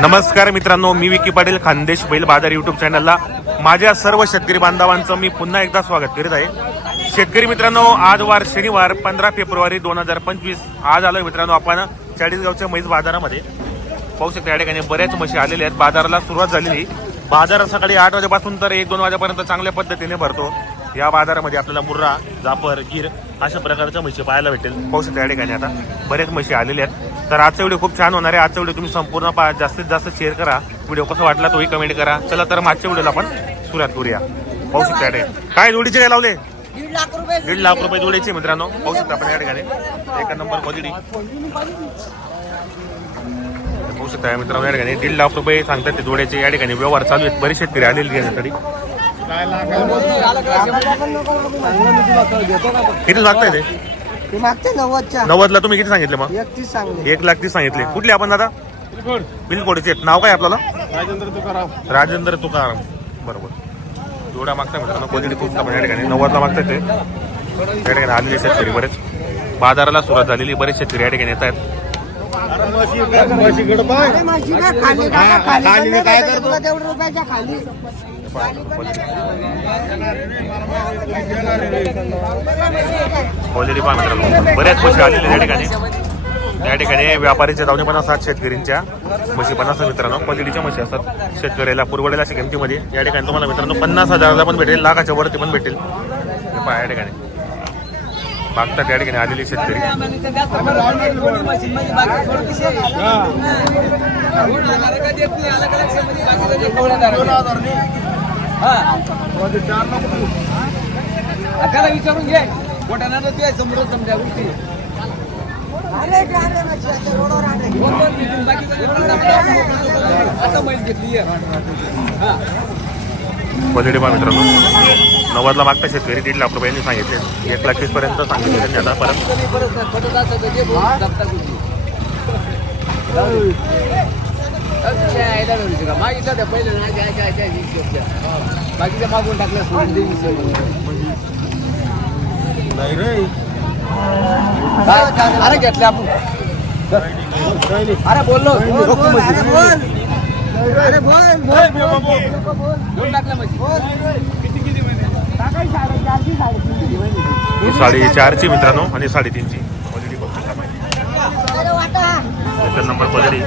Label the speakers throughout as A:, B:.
A: नमस्कार मित्रांनो मी विकी पाटील खानदेश बैल बाजार युट्यूब चॅनलला माझ्या सर्व शेतकरी बांधवांचं मी पुन्हा एकदा स्वागत करीत आहे. शेतकरी मित्रांनो आज वार शनिवार पंधरा फेब्रुवारी दोन हजार पंचवीस. आज आलोय मित्रांनो आपण चाळीसगावच्या म्हैस बाजारामध्ये. पाहू शकता या ठिकाणी बऱ्याच म्हशी आलेल्या आहेत. बाजाराला सुरुवात झालेली. बाजार सकाळी आठ वाजेपासून तर एक दोन वाजेपर्यंत चांगल्या पद्धतीने भरतो. या बाजारामध्ये आपल्याला मुर्रा जापर गिर अशा प्रकारच्या म्हशी पाहायला भेटेल. पाहू शकता या ठिकाणी आता बरेच म्हशी आलेल्या आहेत. तर आजचा व्हिडिओ खूप छान होणार आहे. आजचा व्हिडिओ तुम्ही संपूर्ण पहा. जास्तीत जास्त शेअर करा. व्हिडिओ कसा वाटला तोही कमेंट करा. चला तर मागच्या व्हिडिओला आपण सुरुवात करूया. पाहू शकता या ठिकाणी. काय जोडीचे काय लावले?
B: दीड लाख रुपये
A: जोडीचे. मित्रांनो. पाहू शकता आपण या ठिकाणी. एका नंबर क्वालिटी पाहू शकता या मित्रांनो या ठिकाणी. दीड लाख रुपये सांगतात ते जोड्याचे. या ठिकाणी व्यवहार चालू आहेत. बरेच शेतकरी आलेले घेण्यासाठी किती लागताय ते?
B: ते मागते नव्वदच्या.
A: नव्वदला तुम्ही किती सांगितले मग?
B: सांगले.
A: एक लाख तीस सांगितले. कुठले आपण दादा? बिलकोडचे आहेत. नाव काय आपल्याला?
C: राजेंद्र तुकाराम.
A: राजेंद्र तुकाराम. बरोबर. जोड्या मागताय मित्रांनो. क्वालिटी खूप आपण या ठिकाणी नव्वदला मागताय ते. या ठिकाणी आलेले शेतकरी बरेच. बाजाराला सुरुवात झालेली. बरेच शेतकरी या ठिकाणी येत आहेत
B: रुपयाच्या खाली.
A: क्वालिटी पहा मित्रांनो. बऱ्याच म्हशी आलेल्या या ठिकाणी. या ठिकाणी व्यापारीच्या दावणी पण असतात शेतकऱ्यांच्या म्हशी पण असतात मित्रांनो. क्वालिटीच्या म्हशी असतात. शेतकऱ्याला पुरवडेल अशा किमतीमध्ये. या ठिकाणी तुम्हाला मित्रांनो पन्नास हजाराला पण भेटेल लाखाच्या वरती पण भेटेल. पहा या ठिकाणी. मागतात त्या ठिकाणी आलेले शेतकरी.
D: त्याला विचारून घे कोट्याना ते समोर समजा गोष्टी
B: आता
D: आता मैल घेतली हा.
A: क्वालिटी पहा मित्रांनो नव्वदला मागता शेतकरी दीड लाख रुपयांनी सांगितले एक लाख तीस पर्यंत सांगितले त्यांनी आता परत
D: परत नाही. असतं नाही काय काय काय बाकीच्या मागून टाकलं
C: रे
D: काय? अरे घेतले आपण अरे बोललो
B: साडेचारची,
A: मित्रांनो आणि साडेतीनची. क्वालिटी बघू शकता.
B: अरे वाटा.
A: एकच नंबर क्वालिटी.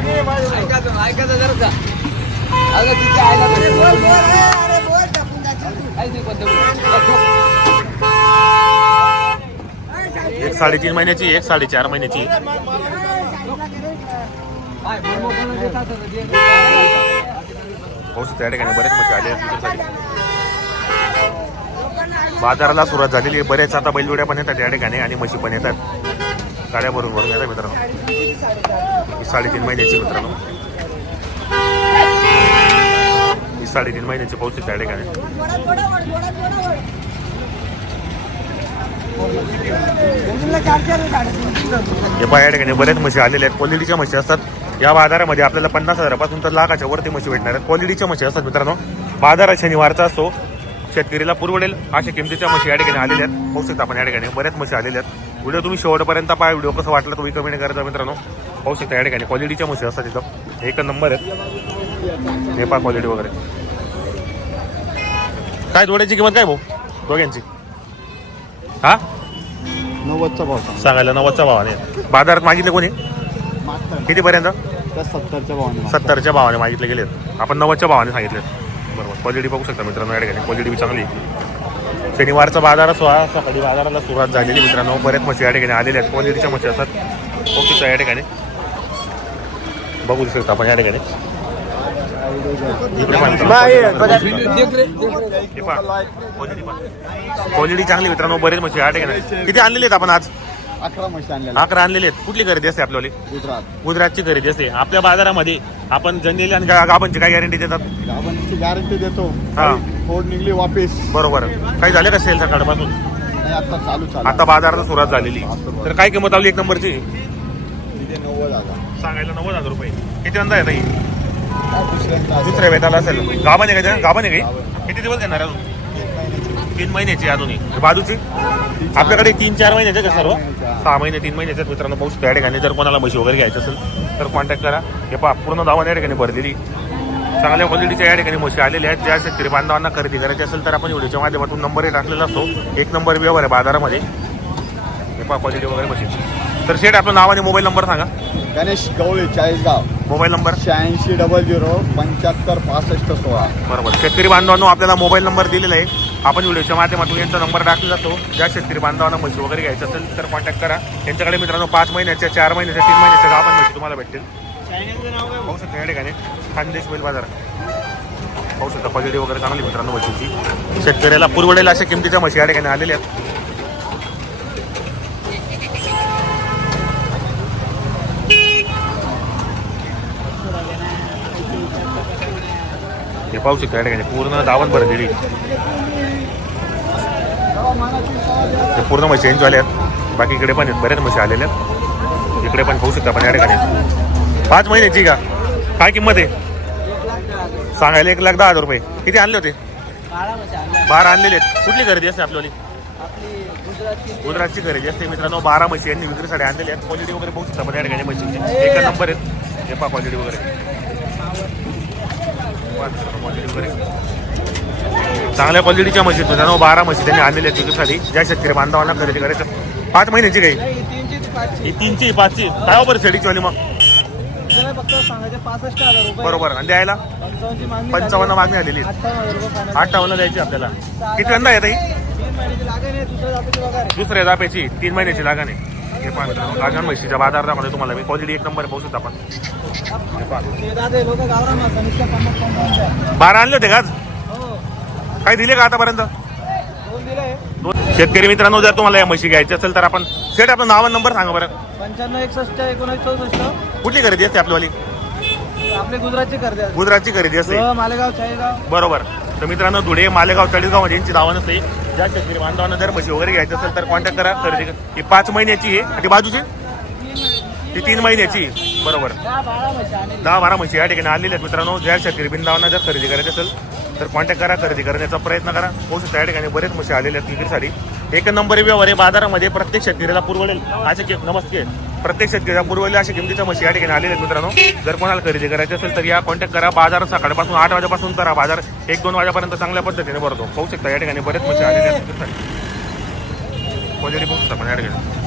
A: एक साडेतीन महिन्याची एक साडेचार महिन्याची.
D: पाऊस त्या
A: पाहू ठिकाणी बरेच मशी आले आहेत. बाजाराला सुरुवात झालेली आहे. बरेच आता बैलजोड्या पण येतात त्या ठिकाणी आणि म्हशी पण येतात. गाड्या भरून भरून येतात मित्रांनो. ही साडेतीन महिन्याची मित्रांनो. ही साडेतीन महिन्याची पाऊस त्या ठिकाणी. हे पाया ठिकाणी बरेच म्हशी आलेल्या आहेत. क्वालिटीच्या म्हशी असतात. या बाजारामध्ये आपल्याला पन्नास हजारापासून तर लाखाच्या वरती म्हशी भेटणार आहेत. क्वालिटीच्या म्हशी असतात मित्रांनो. बाजार शनिवारचा असतो शेतकरीला पुरवडेल अशा किमतीच्या म्हशी या ठिकाणी आलेल्या आहेत. पाहू शकता आपण या ठिकाणी. बऱ्याच म्हशी आलेल्या आहेत. व्हिडिओ तुम्ही शेवटपर्यंत पहा. व्हिडिओ कसं वाटलं तुम्ही कमेंट करायचा मित्रांनो. पाहू शकता या ठिकाणी. क्वालिटीच्या म्हशी असतात इथं एक नंबर आहेत. पहा क्वालिटी वगैरे. काय जोड्याची किंमत काय भाऊ? दोघांची हा?
C: नव्वदचा भाव सांग.
A: सांगायला नव्वदच्या भावाने बाजारात मागितले कोणी? कितीपर्यंत?
C: त्या सत्तरच्या भावाने.
A: सत्तरच्या भावाने मागितले गेलेत. आपण नव्वदच्या भावाने सांगितले बरोबर. क्वालिटी बघू शकता मित्रांनो या ठिकाणी. क्वालिटी बी चांगली. शनिवारचा बाजार असो हा सकाळी बाजाराला सुरुवात झालेली मित्रांनो. बऱ्याच म्हशी या ठिकाणी आलेल्या आहेत. क्वालिटीच्या म्हशी असतात. ओके या ठिकाणी. बघू शकता आपण या ठिकाणी. क्वालिटी चांगली मित्रांनो. बरेच म्हशी या ठिकाणी. किती आणलेले आहेत आपण आज?
C: अकरा म्हशी आणलेल्या
A: अकरा आणलेले आहेत. कुठली खरेदी असते आपल्याला
C: गुजरात.
A: गुजरातची खरेदी असते. आपल्या बाजारामध्ये आपण जनलेली आणि गा- काय गॅरंटी देतात?
C: गावांची गॅरंटी देतो.
A: हा.
C: फोड निघली वापिस.
A: बरोबर. काही झाले का सेल सकाळपासून
C: नाही आता चालू चालू
A: आता बाजाराला सुरुवात झालेली. तर काय किंमत लावली एक नंबरची?
C: तिथे नव्वद हजार.
A: सांगायला नव्वद हजार रुपये. किती अंदा आहे ताई?
C: दुसऱ्यांदा.
A: दुसऱ्या वेताला असेल. गाभा आहे का गाभा आहे काही किती दिवस घेणार अजून? तीन महिन्याची अजूनही बाजूची? आपल्याकडे तीन चार महिन्याचे का सर्व? सहा महिने तीन महिन्याचे आहेत मित्रांनो. पाऊस त्या ठिकाणी जर कोणाला म्हशी वगैरे घ्यायचं असेल तर कॉन्टॅक्ट करा. हे पहा पूर्ण दावा या ठिकाणी भरलेली. चांगल्या क्वालिटीच्या या ठिकाणी म्हशी आलेल्या आहेत. ज्या शेतकरी बांधवांना खरेदी करायची असेल तर आपण व्हिडिओच्या माध्यमातून नंबरही टाकलेला असतो. एक नंबर व्यवहार आहे बाजारामध्ये. हे पहा क्वालिटी वगैरे म्हशी. तर शेठ आपलं नाव आणि मोबाईल नंबर सांगा.
C: गणेश गवळे चाळीसगाव.
A: Mobile number?
C: शहाऐंशी डबल झिरो पंच्याहत्तर पासष्ट सोळा.
A: बरोबर. शेतकरी बांधवांनो आपल्याला मोबाईल नंबर दिलेला आहे. आपण व्हिडिओच्या माध्यमातून यांचा नंबर टाकला जातो. ज्या शेतकरी बांधवांना म्हशी वगैरे घ्यायचं असेल तर कॉन्टॅक्ट करा. यांच्याकडे मित्रांनो पाच महिन्याच्या चार महिन्याच्या तीन महिन्याच्या गाभण म्हशी तुम्हाला भेटतील. पाहू शकता या ठिकाणी. खानदेश बैल बाजार. पाहू शकता क्वालिटी वगैरे चांगली मित्रांनो म्हशीची. शेतकऱ्याला पुरवडेल अशा किमतीच्या म्हशी या ठिकाणी आलेल्या आहेत. पाहू शकता या ठिकाणी. पूर्ण दावण भरलेली. हे पूर्ण म्हशी चेंज आल्या आहेत. बाकी इकडे पण आहेत. बऱ्याच म्हशी आलेल्या आहेत. इकडे पण पाहू शकता आपण या ठिकाणी. पाच महिन्याची का? काय किंमत आहे? सांगायला एक लाख दहा हजार रुपये. किती आणले होते? बारा आणलेले आहेत. कुठली खरेदी असते आपल्याली गुजरातची खरेदी असते मित्रांनो. बारा म्हशी यांनी विक्रीसाठी आणलेल्या आहेत. क्वालिटी वगैरे पाहू शकता पण या ठिकाणी म्हशीची एक नंबर आहेत. हे पा क्वालिटी वगैरे. चांगल्या क्वालिटीच्या म्हशी आहेत मित्रांनो बारा म्हशी त्यांनी आणलेल्या विक्रीसाठी ज्या शेतकरी बांधवांना खरेदी करायचं. पाच महिन्याची काही? ही तीनची पाचची. काय ऑफर शेडीची वाली मग? बरोबर. आणि द्यायला? पंचावन्न मागणी आलेली.
B: अठ्ठावन्न
A: द्यायची आपल्याला. किती
B: लागेल आहे, दुसऱ्या
A: जापेची तीन महिन्याची लागाने हे पहा मित्रांनो गाजन म्हशीच्या बाजारामध्ये तुम्हाला मी क्वालिटी एक नंबर पाहू शकता आपण. बारा आणले होते का काय दिले का आतापर्यंत? शेतकरी मित्रांनो जर तुम्हाला या म्हशी घ्यायची असेल तर आपण सेट आपलं नाव आणि नंबर सांगा बरं.
B: पंच्याण्णव एकसष्ट एकोणीस चौसष्ट.
A: कुठली खरेदी असते आपल्यावाली
B: आपले गुजरातची करते
A: गुजरातची खरेदी असते.
B: हो, मालेगाव
A: बरोबर. तर मित्रांनो धुळे मालेगाव चाळीसगाव यांची धावा नसते ज्या शेतकरी बांधवांना जर म्हशी वगैरे घ्यायचं असेल तर कॉन्टॅक्ट करा. खरेदी करा. ही पाच महिन्याची आहे आणि बाजूची? ती तीन महिन्याची. बरोबर.
B: दहा बारा म्हशी
A: या ठिकाणी आलेल्या आहेत मित्रांनो. ज्या शेतकरी बिंदावांना जर खरेदी करायची असेल तर कॉन्टॅक्ट करा. खरेदी करण्याचा प्रयत्न करा. होऊ शकतो या ठिकाणी बरेच म्हशी आलेल्या आहेत विक्रीसाठी. एक नंबर व्यवहार आहे. बाजारामध्ये प्रत्येक शेतकऱ्याला पुरवडेल. असे कि नमस्ते. प्रत्येक शेतकऱ्या पुरवलेल्या अशा किमतीच्या म्हशी या ठिकाणी आलेल्या आहेत मित्रांनो. जर कोणाला खरेदी करायची असेल तर या कॉन्टॅक्ट करा. बाजार सकाळपासून आठ वाजेपासून करा. बाजार एक दोन वाजेपर्यंत चांगल्या पद्धतीने भरतो. पाहू शकता या ठिकाणी बरेच म्हशी आलेल्या आहेत. कोजेरी क्वालिटी पाहू शकता आपण या ठिकाणी.